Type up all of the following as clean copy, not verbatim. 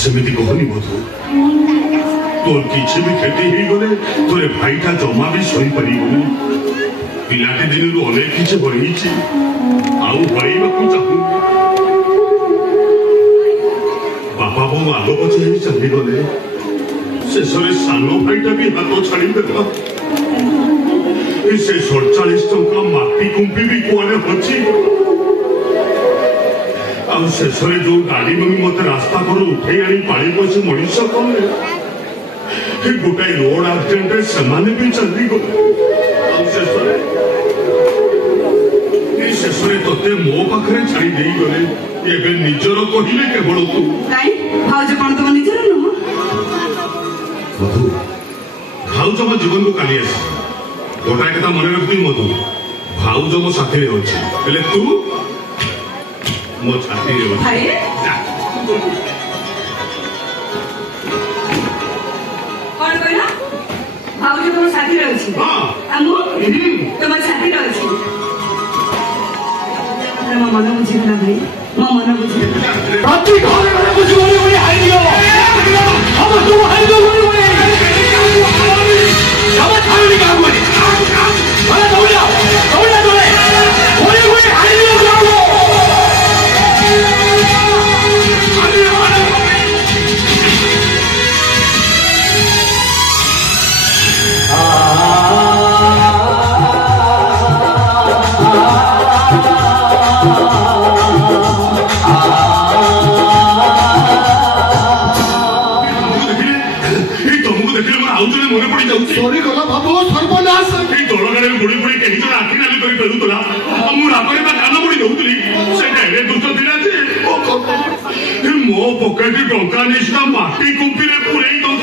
सेमिति कहनी मधु तोर किसी भी क्षति ही गले तोरे भाईटा जमा भी सही परिबनी पिलाटी दिन अनेक किसी बढ़ी आउ बढ़ाइबा चाहू बापा बो आग पचे चली गले शेष सान भाईटा भी हाथ छाड़देला से 47 टंका माटी कुंपी भी कुआने अच्छी शेष जो गाड़ी मम्मी मत रास्ता पर उठे आनी पानी पशु मनीष कले गोटाए रोड एक्सीडेंट से भी चली गले शेष ते मो पाखे छाड़ी दे गले एवं निजर कहले केवल तू भाज कौन तुम निजर नुह मधु भाउज मो जीवन को काली आस गोटाए कथा मन रखी मधु भाउज मो साथी अच्छे तू मो छाती कौन कहला भाउज तुम साथी अच्छी तुम साथी अच्छी मो मन बुझीगला भाई मो मन बुझीगला प्रति घरे घरे बुझिबोनी बोली हाइ दियो हम तुम हाइ दियो बोली बोली सब छाड़ी काम बोली अरे दौड़ा दौड़ा दौड़े बोली बोली हाइ दियो जाओ मन पड़ जाऊँ सॉरी गला बाबू सर्वनाश दलगाड़े बुड़ी बुड़ी कहीं जन आखि नाली कर फेरुला मुझे रागरे कान बुड़ी दौली से दुष्ट थी मो पकेट टंका नहीं माटी कुंपी पूरे तुम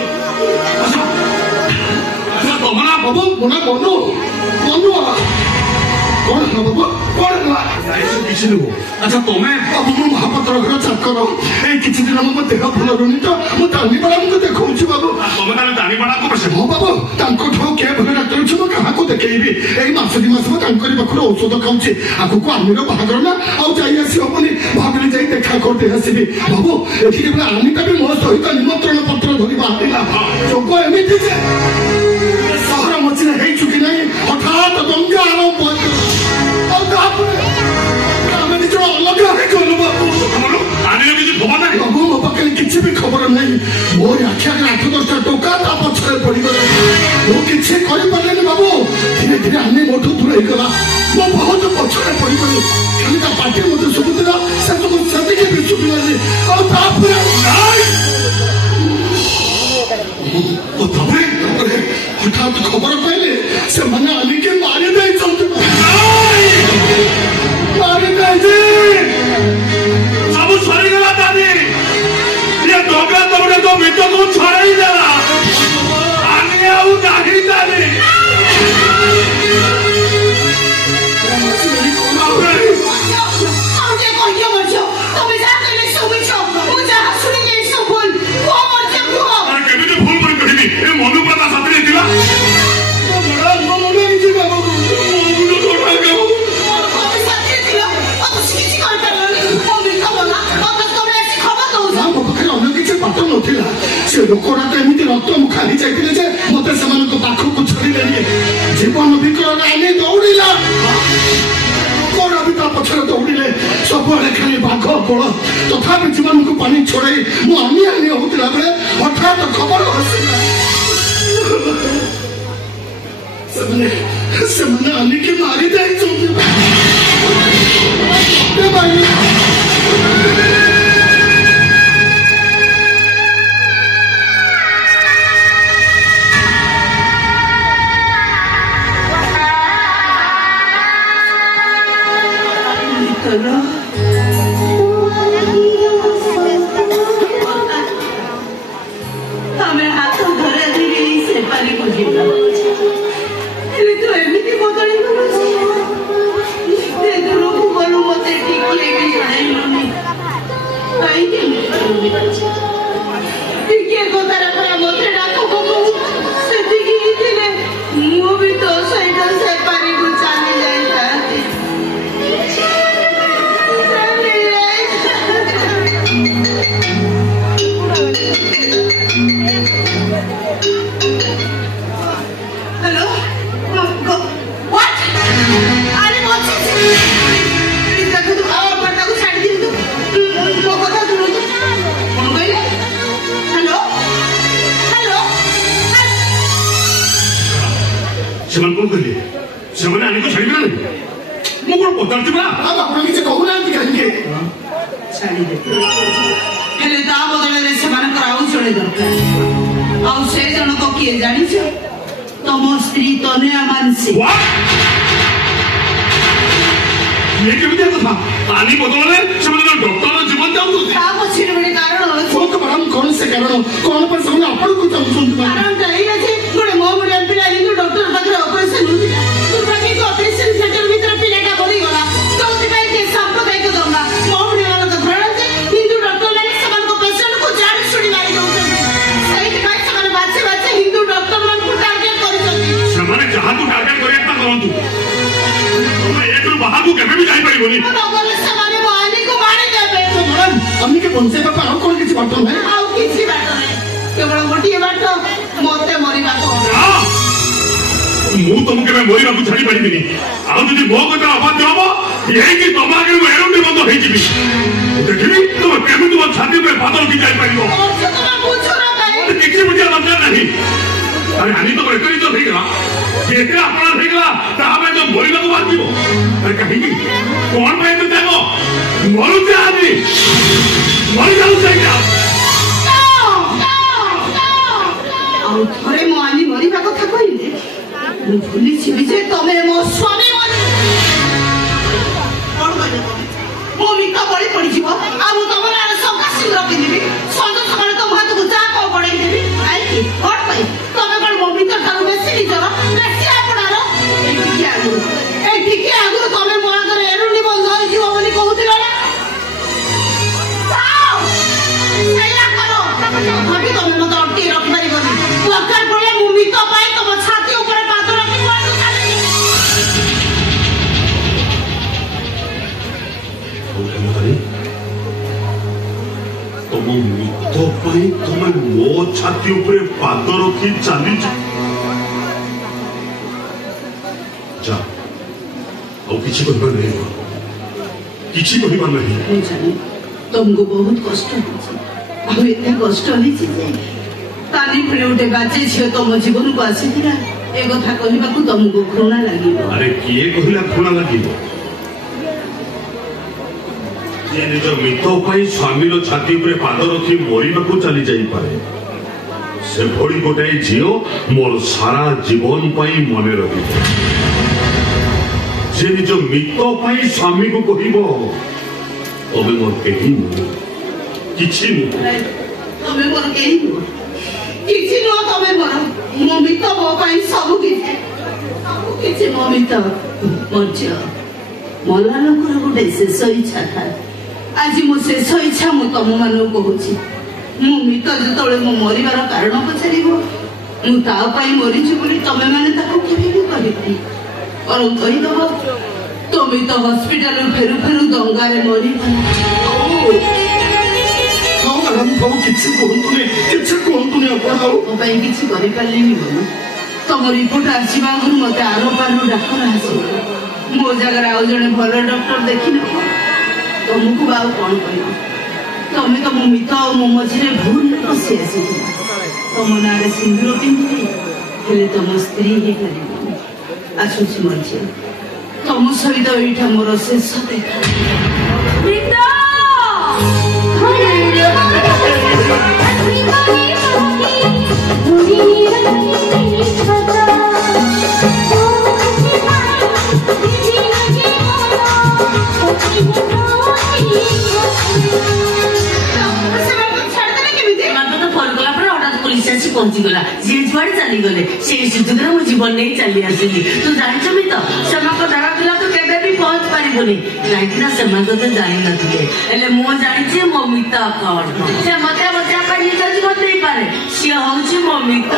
ना बाबू मना मनु मनु कौन है बाबू कौन है किसी नुह अच्छा तुम्हें बाबू मो महापात्र घर चाकर ए किछि दिन मो देह भल रुनी तो मो दानी बड़ा मो देखौछि बाबू तुम ताले दानी बड़ा को बसे हो बाबू तांको ठो के भल डाक्टर छु मो कहा को देखेबी एई मास दि मास मो तांकरी बखरो औषध खाउछि आगु को आमिरो बाहागर ना आउ जाई आसी होबनी भाबली जाई देखा करते हसिबी बाबू एठी के आनिता भी मो सहित निमंत्रण पत्र धरि बाहरिला जोको एमिति जे सहर मचिना हेइ चुकी नाही हठात दंगा आरंभ और तापर आमे निजो अलग है कोन बाबू आने किसी खबर नहीं बाबू मो पाखे किसी भी खबर नहीं मोर आखिया 8-10 टका ता पछरे पड़ी गले मो किछि करि परले बाबू धीरे धीरे आने मोठो दूर हे गला मो बहुत पछरे पड़ी गले खाली का पाटे मते सुबुतला से तो सती के बीच सुबुला नहीं और तापर ओ तबे हठात खबर पाइले से मने आली के मारे दे चलते मारे दे जी सब सरी गला दादी ये दोगा तोड़े तो मिटो को छोड़ ही देला आनी आउ नाही दादी से लोकरा तो एमती रक्त मुखा ही जाइतिले जे मते समान को पाखो को छड़िले जीवन विकल आने दौड़िला लोकरा भी ता पछरे दौड़िले सबले खाली बाघ बळ तथापि जीवन को पानी छोड़ाई मु आनी आनी होतिला बेले हठात खबर हसिला semana आने के मारी दे चलते भाई हमें हाथ धरे धीरे से पानी को जीना तो एमती बदली लोग बोलू मत ठीक लेके जाए ଟିକେ କଥାରେ ପରା ମୋତେ ଡାକ ସେତିକି ହେଇଥିଲେ ମୁଁ ବି ତୋ ସହିତ ସେ ପାରିକୁ ଚାଲି ଯାଇଥାନ୍ତି। ସେମାନେ କଣ କହିଲେ ସେମାନେ ଆଣିକୁ ଛାଡ଼ିବେ ନା ନାହିଁ ମୁଁ କଣ ପଚାରୁଛି ପରା ଆଉ ଆପଣ କିଛି କହୁନାହାନ୍ତି କାହିଁକି ଛାଡ଼ିଦେ ହେଲେ ତା ବଦଳରେ ସେମାନଙ୍କର ଆଉ ଜଣେ ଦରକାର ଆଉ ସେ ଜଣକ କିଏ ଜାଣିଛ ତମ ସ୍ତ୍ରୀ ତନୟା ମାନସୀ ଇଏ କେମିତିଆ କଥା ପାଣି ବଦଳରେ ସେମାନେ ଡକ୍ଟର ଜୀବନ ଯାଉଛନ୍ତି ତା ପଛରେ ଗୋଟେ କାରଣ ଅଛି କୁହନ୍ତୁ ମ୍ୟାଡାମ କଣ ସେ କାରଣ କଣ ପାଇଁ ସେମାନେ ଆପଣଙ୍କୁ ଚାହୁଁଛନ୍ତି କାରଣଟା ଏଇଆ ଯେ ଗୋଟେ ମୋ ଭଳିଆ ପିଲା ହିନ୍ଦୁ ଡକ୍ଟର ପାଖରେ ଅପରେସନ ହଉଥିଲା ଦୁର୍ଭାଗ୍ୟକୁ ଅପରେସନ ଥିଏଟର ଭିତରେ ପିଲାଟା ମରିଗଲା ଯୋଉଥିପାଇଁ କି ସାମ୍ପ୍ରଦାୟିକ ଦଙ୍ଗା ମୋ ଭଳିଆ ମାନଙ୍କ ଧାରଣା ଯେ ହିନ୍ଦୁ ଡକ୍ଟର ମାନେ ସେମାନଙ୍କ ପେସେଣ୍ଟକୁ ଜାଣି ଶୁଣି ମାରି ଦଉଛନ୍ତି ସେଇଥିପାଇଁ ସେମାନେ ବାଛେ ବାଛେ ହିନ୍ଦୁ ଡକ୍ଟର ମାନଙ୍କୁ ଟାର୍ଗେଟ କରୁଛନ୍ତି ସେମାନେ ଯାହାକୁ ଟାର୍ଗେଟ କରିବା କରନ୍ତୁ ତମେ ଏକରୁ ବାହାରକୁ କେବେ ବି ଯାଇପାରିବନି ନଗଲେ ସେମାନେ ମୋ ଆଲିକୁ ମାରିଦେବେ ମ୍ୟାଡାମ ଆମକୁ ବଞ୍ଚେଇବା ପାଇଁ ଆଉ କଣ କିଛି ବାଟ ନାହିଁ ଆଉ କିଛି ବାଟ ନାହିଁ କେବଳ ଗୋଟିଏ ବାଟ ମତେ ମରିବାକୁ ହବ ମୁଁ ତମକୁ କେବେ ମରିବାକୁ ଛାଡ଼ି ପାରିବିନି ଆଉ ଯଦି ମୋ କଥା ଅବାଧ୍ୟ ହବ ଏଇକି ତମ ଆଗରେ ମୁଁ ଏରଣ୍ଡି ବନ୍ଦ ହେଇଯିବି ଦେଖିବି ତମେ କେମିତି ମୋ ଛାତି ଉପରେ ପାଦ ରଖି ଯାଇପାରିବ କିଛି ବୁଝିବା ଦରକାର ନାହିଁ ଆରେ ଆଣି ତ ଏତେ ନିଜ ହେଇଗଲା ଏତେ ଆପଣା ହେଇଗଲା ତାପରେ ତ ମରିବାକୁ ବାହାରିବ କାହିଁକି କଣ ପାଇଁ ଏତେ ତ୍ୟାଗ ମରୁଛି ଆଜି ମରିଯାଉଛି ଆଜ୍ଞା ଆଉ ଥରେ ମୋ ଆନି ମରିବା କଥା କହିଲେ ମୁଁ ଭୁଲିଯିବି ଯେ ତମେ ମୋ ସ୍ୱାମୀ କଣ କହିଲେ ମୋ ମିକ ବଳି ପଡିଯିବ ଆଉ ମୁଁ ତମ ନାଁରେ ଶଙ୍କା ସିନ୍ଦୁର ପିନ୍ଧିବି ସଞ୍ଜ ସକାଳେ ତମ ହାତକୁ ଯାହା କଣ ପଡେଇ ଦେବି କାହିଁକି କଣ ପାଇଁ ତମେ କଣ ମୋ ମିକ ଠାରୁ ବେଶୀ ନିଜର ବେଶୀ ଆପଣାର ଏଇ ଟିକେ ଆଗରୁ ତମେ ମୋ ଆଗରେ ଏରୁଣ୍ଡି ବନ୍ଧ ହେଇଯିବ ବୋଲି କହୁଥିଲ ନା ସେଇଆ କର ତଥାପି ତମେ ମତେ ଅଟକେଇ ରଖିପାରିବନି ଦରକାର ପଡିଲେ ମୁଁ ମିକ ପାଇଁ ତମ ଛାତି ଉପରେ ପାଦ ରଖି ତମ ମିତ ପାଇଁ ତମେ ମୋ ଛାତି ଉପରେ ପାଦ ରଖି ଚାଲିଛ ଯା ଆଉ କିଛି କହିବାର ନାହିଁ କିଛି କହିବାର ନାହିଁ ମୁଁ ଜାଣେ ତମକୁ ବହୁତ କଷ୍ଟ ହେଇଛି ଆଉ ଏତେ କଷ୍ଟ ହେଇଛି ଯେ କାଲି ପୁଣି ଗୋଟେ ବାଜେ ଝିଅ ତମ ଜୀବନକୁ ଆସିଥିଲା ଏ କଥା କହିବାକୁ ତମକୁ ଘୃଣା ଲାଗିବ ଆରେ କିଏ କହିଲା ଘୃଣା ଲାଗିବ ଯିଏ ନିଜ ମିତ ପାଇଁ ସ୍ୱାମୀର ଛାତି ଉପରେ ପାଦ ରଖି ମରିବାକୁ ଚାଲି ଯାଇପାରେ ସେଭଳି ଗୋଟାଏ ଝିଅ ମୋର ସାରା ଜୀବନ ପାଇଁ ମନେ ରହିବ ଯେ ନିଜ ମିତ ପାଇଁ ସ୍ୱାମୀକୁ କହିବ ତମେ ମୋର କେହି ନୁହେଁ କିଛି ନୁହେଁ ତମେ ମୋର କେହି ନୁହଁ କିଛି ନୁହଁ ତମେ ମୋର ମୋ ମିତ ମୋ ପାଇଁ ସବୁ କିଛି ମୋ ମିତ ମର୍ଜ୍ୟ ମଲା ଲୋକର ଗୋଟେ ଶେଷ ଇଚ୍ଛା ଥାଏ ଆଜି ମୋ ଶେଷ ଇଚ୍ଛା ମୁଁ ତମମାନଙ୍କୁ କହୁଛି ମୁଁ ମିତ ଯେତେବେଳେ ମୋ ମରିବାର କାରଣ ପଚାରିବ ମୁଁ ତା ପାଇଁ ମରିଛି ବୋଲି ତମେ ମାନେ ତାକୁ କେବେ ବି କହିବନି ବରଂ କହିଦବ ତମେ ତ ହସ୍ପିଟାଲରୁ ଫେରୁ ଫେରୁ ଦଙ୍ଗାରେ ମରିବ କିଛି କୁହନ୍ତୁନି ଆପଣ ଆଉ ମୋ ପାଇଁ କିଛି କରିପାରିଲିନି ବୋଲ ତମ ରିପୋର୍ଟ ଆସିବା ଆଗରୁ ମତେ ଆର ପାରରୁ ଡାକ୍ତର ଆସିବ ମୋ ଜାଗାରେ ଆଉ ଜଣେ ଭଲ ଡକ୍ଟର ଦେଖିନବ ତମକୁ ଆଉ କଣ କହିବ ତମେ ତମ ମିତ ଆଉ ମୋ ମଝିରେ ଭୁଲରେ ପଶି ଆସିଥିଲ ତମ ନାଁରେ ସିନ୍ଦୁର ପିନ୍ଧିବି ହେଲେ ତମ ସ୍ତ୍ରୀ ହେଇପାରିବନି ଆସୁଛି ମଝିରେ ତମ ସହିତ ଏଇଟା ମୋର ଶେଷ ଦେଖା ପହଞ୍ଚିଗଲା ଯିଏ ଯୁଆଡେ ଚାଲିଗଲେ ସେଇ ସୁଯୋଗରେ ମୁଁ ଜୀବନ ନେଇ ଚାଲି ଆସିଲି ତୁ ଜାଣିଛୁ ତ ସେମାନଙ୍କ ଧାରା ଥିଲା ତୁ କେବେ ବି ପହଞ୍ଚି ପାରିବୁନି କାହିଁକି ନା ସେମାନେ ତ ଜାଣିନଥିଲେ ହେଲେ ମୁଁ ଜାଣିଛି ମୋ ମିତ କଣ ସେ ମତେ ବଞ୍ଚିବା ପାଇଁ ନିଜ ଜୀବନ ଦେଇପାରେ ସିଏ ହଉଛି ମୋ ମିତ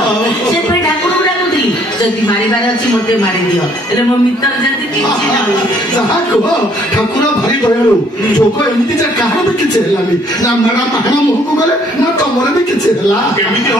ସେଥିପାଇଁ ଠାକୁରଙ୍କୁ ଡାକୁଥିଲି ଯଦି ମାରିବାର ଅଛି ମତେ ମାରିଦିଅ ହେଲେ ମୋ ମିତର ଯେମିତି କିଛି ନାହିଁ ଯାହା କୁହ ଠାକୁର ଭାରି ଦୟାଳୁ ଯୋଗ ଏମିତି ଯେ କାହାର ବି କିଛି ହେଲାନି ନା ମ୍ୟାଡାମ ମୁହଁକୁ ଗଲେ ନା ତମର ବି କିଛି ହେଲା କେମିତି